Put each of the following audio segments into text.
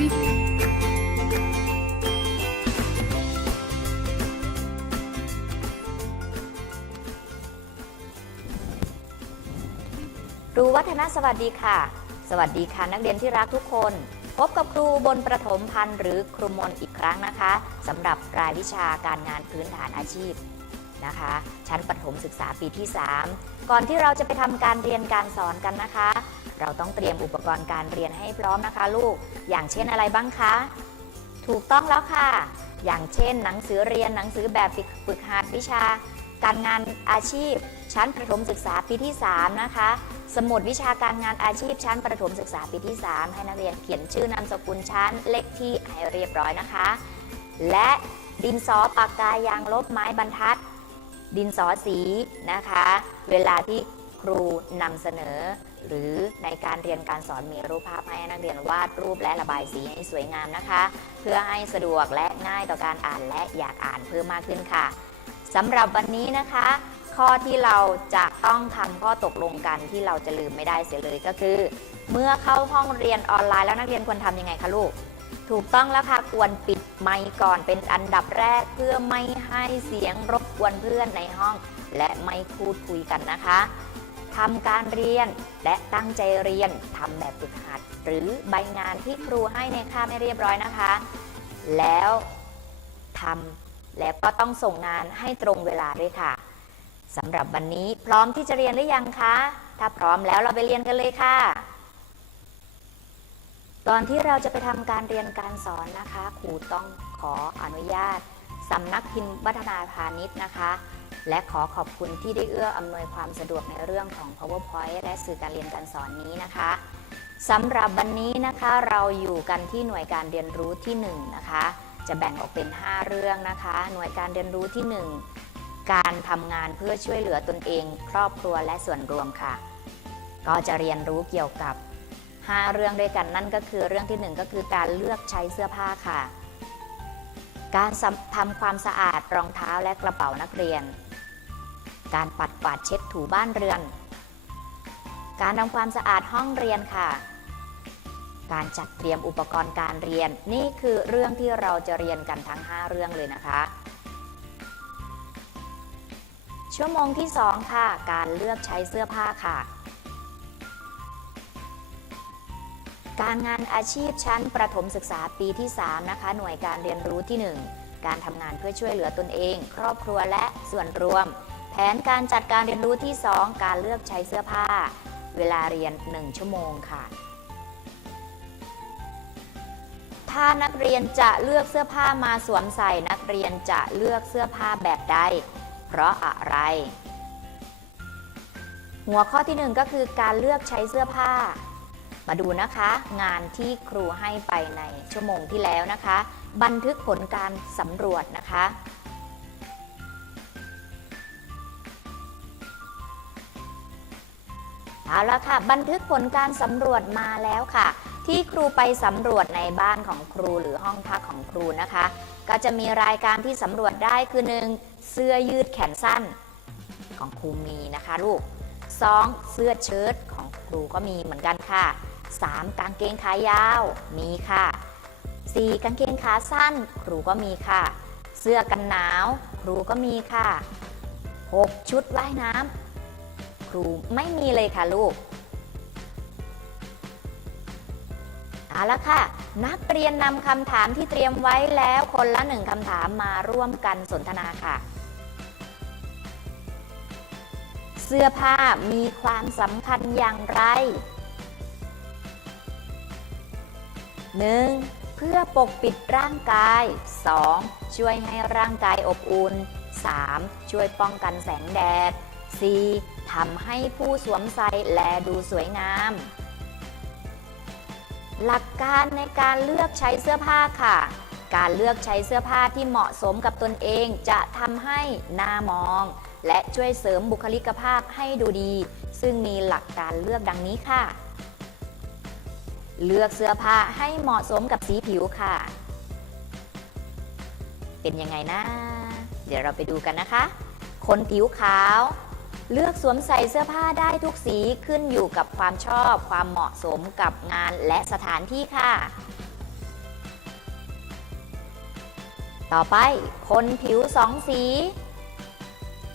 รู้วัฒนสวัสดีค่ะ สวัสดีค่ะ นักเรียนที่รักทุกคน พบกับครูบนประถมพันธ์หรือครูมนอีกครั้งนะคะสำหรับรายวิชาการงานพื้นฐานอาชีพนะคะ ชั้นประถมศึกษาปีที่ 3 ก่อนที่เราจะไปทำการเรียนการสอนกันนะคะ เราต้องเตรียมอุปกรณ์การเรียนให้พร้อมนะคะลูก อย่างเช่นอะไรบ้างคะ ถูกต้องแล้วค่ะ อย่างเช่น หนังสือเรียนหนังสือแบบฝึกหัดวิชา การงานอาชีพ ชั้นประถมศึกษาปีที่ 3 นะคะ สมุดวิชาการงานอาชีพชั้นประถมศึกษาปีที่ 3 ให้นักเรียนเขียนชื่อนามสกุลชั้นเลขที่ให้เรียบร้อยนะคะ และดินสอปากกายางลบไม้บรรทัด ดินสอสีนะคะ เวลาที่ครูนำเสนอ หรือในการเรียนการสอนมีรูปภาพให้นักเรียนวาดรูปและระบายสีให้สวยงามนะคะ เพื่อให้สะดวกและง่ายต่อการอ่านและอยากอ่านเพิ่มมากขึ้นค่ะสำหรับวันนี้นะคะ ข้อที่เราจะต้องทำข้อตกลงกันที่เราจะลืมไม่ได้เสียเลยก็คือ เมื่อเข้าห้องเรียนออนไลน์แล้วนักเรียนควรทำยังไงคะลูกถูกต้องแล้วค่ะควรปิดไมค์ก่อนเป็นอันดับแรกเพื่อไม่ให้เสียงรบกวนเพื่อนในห้อง และไม่พูดคุยกันนะคะ ทำการเรียน และตั้งใจเรียนทำแบบฝึกหัด หรือใบงานที่ครูให้ในคาบให้เรียบร้อยนะคะ แล้วทำแล้วก็ต้องส่งงานให้ตรงเวลาด้วยค่ะสำหรับวันนี้พร้อมที่จะเรียนหรือยังคะ ถ้าพร้อมแล้วเราไปเรียนกันเลยค่ะตอนที่เราจะไปทำการเรียนการสอนนะคะครูต้องขออนุญาตสำนักพิมพ์วัฒนาพาณิชย์นะคะ และขอขอบคุณที่ได้เอื้ออำนวยความสะดวกในเรื่องของ powerpoint และสื่อการเรียนการสอนนี้นะคะสำหรับวันนี้นะคะเราอยู่กันที่หน่วยการเรียนรู้ที่1นะคะจะแบ่งออกเป็น 5 เรื่องนะคะ หน่วยการเรียนรู้ที่ 1 การทำงานเพื่อช่วยเหลือตนเอง ครอบครัวและส่วนรวมค่ะ ก็จะเรียนรู้เกี่ยวกับ 5 เรื่องด้วยกันนั่นก็คือเรื่องที่ 1 ก็คือการเลือกใช้เสื้อผ้าค่ะ การทำความสะอาดรองเท้าและกระเป๋านักเรียน การปัดกวาดเช็ดถูบ้านเรือน การทำความสะอาดห้องเรียนค่ะ การจัดเตรียมอุปกรณ์การเรียน นี่คือเรื่องที่เราจะเรียนกันทั้ง 5 เรื่องเลยนะคะ ชั่วโมงที่ 2 ค่ะ การเลือกใช้เสื้อผ้าค่ะ การงานอาชีพชั้นประถมศึกษาปีที่ 3 นะคะ หน่วยการเรียนรู้ที่ 1 การทำงานเพื่อช่วยเหลือตนเอง ครอบครัวและส่วนรวม นการจัดการเรียนรู้ที่ 2 การเลือกใช้เสื้อผ้า เวลาเรียน 1 ชั่วโมงค่ะ ถ้านักเรียนจะเลือกเสื้อผ้ามาสวมใส่นักเรียนจะเลือกเสื้อผ้าแบบใด เพราะอะไร หัวข้อที่ 1 ก็คือการเลือกใช้เสื้อผ้า มาดูนะคะ งานที่ครูให้ไปในชั่วโมงที่แล้วนะคะ บันทึกผลการสำรวจนะคะ เอาละค่ะ บันทึกผลการสำรวจมาแล้วค่ะ ที่ครูไปสำรวจในบ้านของครูหรือห้องพักของครูนะคะ ก็จะมีรายการที่สำรวจได้คือหนึ่งเสื้อยืดแขนสั้นของครูมีนะคะลูก 2. เสื้อเชิ้ตของครูก็มีเหมือนกันค่ะ 3. กางเกงขายาวมีค่ะ 4. กางเกงขาสั้น ครูก็มีค่ะ เสื้อกันหนาว ครูก็มีค่ะ 6. ชุดว่ายน้ำ ครูไม่มีเลยค่ะลูกเอาละค่ะ นักเรียนนำคำถามที่เตรียมไว้แล้วคนละหนึ่งคำถามมาร่วมกันสนทนาค่ะ เสื้อผ้ามีความสำคัญอย่างไร 1. เพื่อปกปิดร่างกาย 2. ช่วยให้ร่างกายอบอุ่น 3. ช่วยป้องกันแสงแดด 4. ทำให้ผู้สวมใส่แลดูสวยงาม หลักการในการเลือกใช้เสื้อผ้าค่ะ การเลือกใช้เสื้อผ้าที่เหมาะสมกับตนเองจะทำให้หน้ามอง และช่วยเสริมบุคลิกภาพให้ดูดี ซึ่งมีหลักการเลือกดังนี้ค่ะ เลือกเสื้อผ้าให้เหมาะสมกับสีผิวค่ะ เป็นยังไงนะ เดี๋ยวเราไปดูกันนะคะ คนผิวขาว เลือกสวมใส่เสื้อผ้าได้ทุกสีขึ้นอยู่กับความชอบ ความเหมาะสมกับงานและสถานที่ค่ะ ต่อไปคนผิวสองสี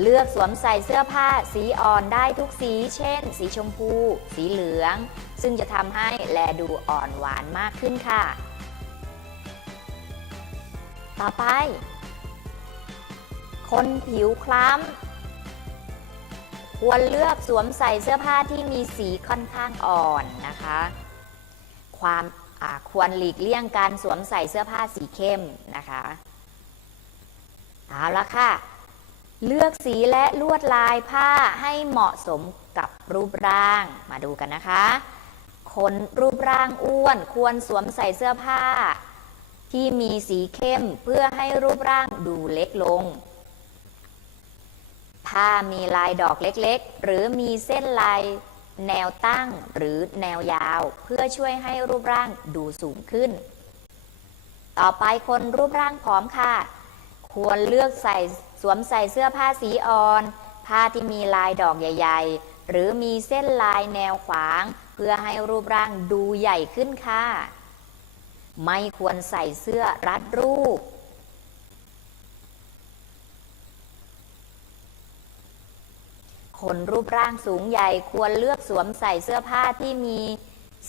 เลือกสวมใส่เสื้อผ้าสีอ่อนได้ทุกสี เช่น สีชมพู สีเหลือง ซึ่งจะทำให้แลดูอ่อนหวานมากขึ้นค่ะ ต่อไป คนผิวคล้ำ ควรเลือกสวมใส่เสื้อผ้าที่มีสีค่อนข้างอ่อนนะคะ ความควรหลีกเลี่ยงการสวมใส่เสื้อผ้าสีเข้มนะคะเอาละค่ะ เลือกสีและลวดลายผ้าให้เหมาะสมกับรูปร่างมาดูกันนะคะ คนรูปร่างอ้วนควรสวมใส่เสื้อผ้า ที่มีสีเข้มเพื่อให้รูปร่างดูเล็กลง ผ้ามีลายดอกเล็กๆ หรือมีเส้นลายแนวตั้งหรือแนวยาว เพื่อช่วยให้รูปร่างดูสูงขึ้น ต่อไปคนรูปร่างผอมค่ะ ควรเลือกใส่สวมใส่เสื้อผ้าสีอ่อน ผ้าที่มีลายดอกใหญ่ ๆ หรือมีเส้นลายแนวขวาง เพื่อให้รูปร่างดูใหญ่ขึ้นค่ะ ไม่ควรใส่เสื้อรัดรูป คนรูปร่างสูงใหญ่ควรเลือกสวมใส่เสื้อผ้าที่มี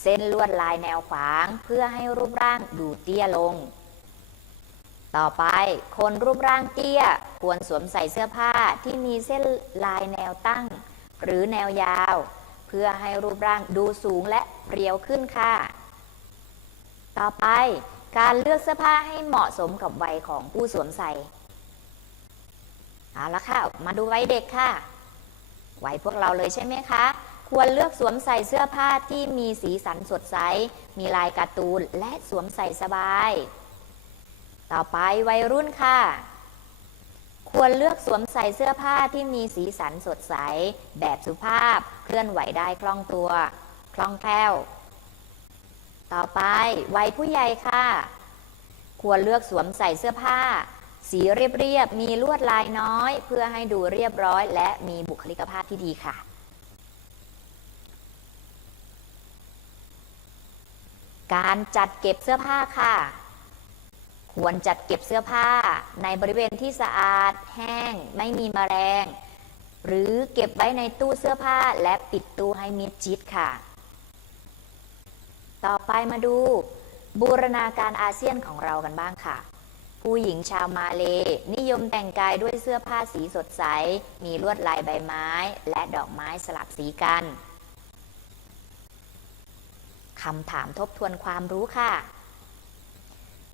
เส้นลวดลายแนวขวาง เพื่อให้รูปร่างดูเตี้ยลง ต่อไป คนรูปร่างเตี้ยควรสวมใส่เสื้อผ้าที่มีเส้นลายแนวตั้ง หรือแนวยาว เพื่อให้รูปร่างดูสูงและเรียวขึ้นค่ะ ต่อไปการเลือกเสื้อผ้าให้เหมาะสมกับวัยของผู้สวมใส่ เอาละค่ะ มาดูวัยเด็กค่ะ วัยพวกเราเลยใช่ไหมคะ ควรเลือกสวมใส่เสื้อผ้าที่มีสีสันสดใส มีลายการ์ตูนและสวมใส่สบาย ต่อไปวัยรุ่นค่ะ ควรเลือกสวมใส่เสื้อผ้าที่มีสีสันสดใส แบบสุภาพ เคลื่อนไหวได้คล่องตัว คล่องแคล่ว ต่อไปวัยผู้ใหญ่ค่ะ ควรเลือกสวมใส่เสื้อผ้า สีเรียบๆ มีลวดลายน้อย เพื่อให้ดูเรียบร้อย และมีบุคลิกภาพที่ดีค่ะ การจัดเก็บเสื้อผ้าค่ะ ควรจัดเก็บเสื้อผ้า ในบริเวณที่สะอาด แห้ง ไม่มีแมลง หรือเก็บไว้ในตู้เสื้อผ้าและปิดตู้ให้มิดชิดค่ะ ต่อไปมาดูบูรณาการอาเซียนของเรากันบ้างค่ะ ผู้หญิงชาวมาเล นิยมแต่งกายด้วยเสื้อผ้าสีสดใส มีลวดลายใบไม้ และดอกไม้สลับสีกันคำถามทบทวนความรู้ค่ะ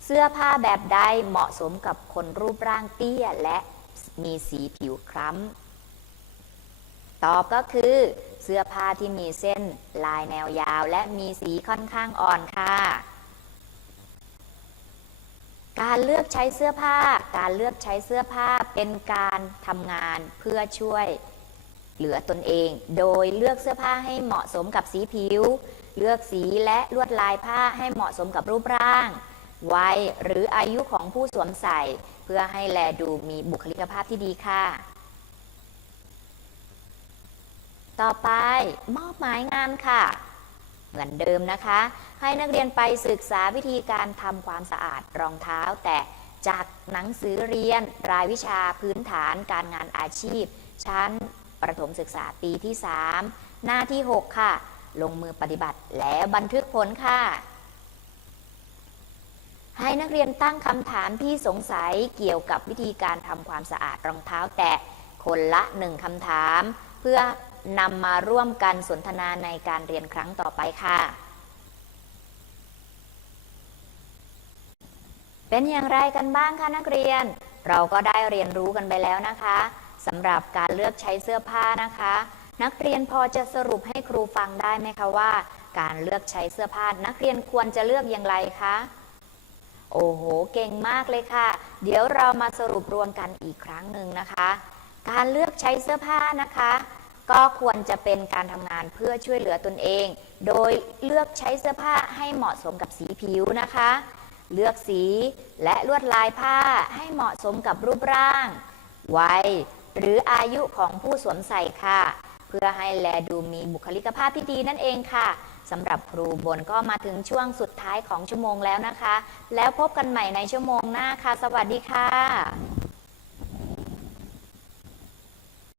เสื้อผ้าแบบใดเหมาะสมกับคนรูปร่างเตี้ยและมีสีผิวคล้ำ ตอบก็คือ เสื้อผ้าที่มีเส้นลายแนวยาวและมีสีค่อนข้างอ่อนค่ะ การเลือกใช้เสื้อผ้า การเลือกใช้เสื้อผ้าเป็นการทำงานเพื่อช่วยเหลือตนเอง โดยเลือกเสื้อผ้าให้เหมาะสมกับสีผิว เลือกสีและลวดลายผ้าให้เหมาะสมกับรูปร่าง วัยหรืออายุของผู้สวมใส่ เพื่อให้แลดูมีบุคลิกภาพที่ดีค่ะ ต่อไปมอบหมายงานค่ะ เหมือนเดิมนะคะ ให้นักเรียนไปศึกษาวิธีการทำความสะอาดรองเท้า แต่จากหนังสือเรียนรายวิชาพื้นฐานการงานอาชีพ ชั้นประถมศึกษาปีที่ 3 หน้าที่ 6 ค่ะ ลงมือปฏิบัติและบันทึกผลค่ะ ให้นักเรียนตั้งคำถามที่สงสัยเกี่ยวกับวิธีการทำความสะอาดรองเท้า แตะคนละหนึ่งคำถาม เพื่อ นำมาร่วมกันสนทนาในการเรียนครั้งต่อไปค่ะ เป็นอย่างไรกันบ้างคะนักเรียน เราก็ได้เรียนรู้กันไปแล้วนะคะสำหรับการเลือกใช้เสื้อผ้านะคะ นักเรียนพอจะสรุปให้ครูฟังได้ไหมคะว่า การเลือกใช้เสื้อผ้านักเรียนควรจะเลือกอย่างไรคะโอ้โห เก่งมากเลยค่ะ เดี๋ยวเรามาสรุปรวมกันอีกครั้งหนึ่งนะคะ การเลือกใช้เสื้อผ้านะคะ ก็ควรจะเป็นการทำงานเพื่อช่วยเหลือตนเอง โดยเลือกใช้เสื้อผ้าให้เหมาะสมกับสีผิวนะคะ เลือกสีและลวดลายผ้าให้เหมาะสมกับรูปร่าง วัย หรืออายุของผู้สวมใส่ค่ะ เพื่อให้แลดูมีบุคลิกภาพที่ดีนั่นเองค่ะสำหรับครูบนก็มาถึงช่วงสุดท้ายของชั่วโมงแล้วนะคะ แล้วพบกันใหม่ในชั่วโมงหน้าค่ะ สวัสดีค่ะ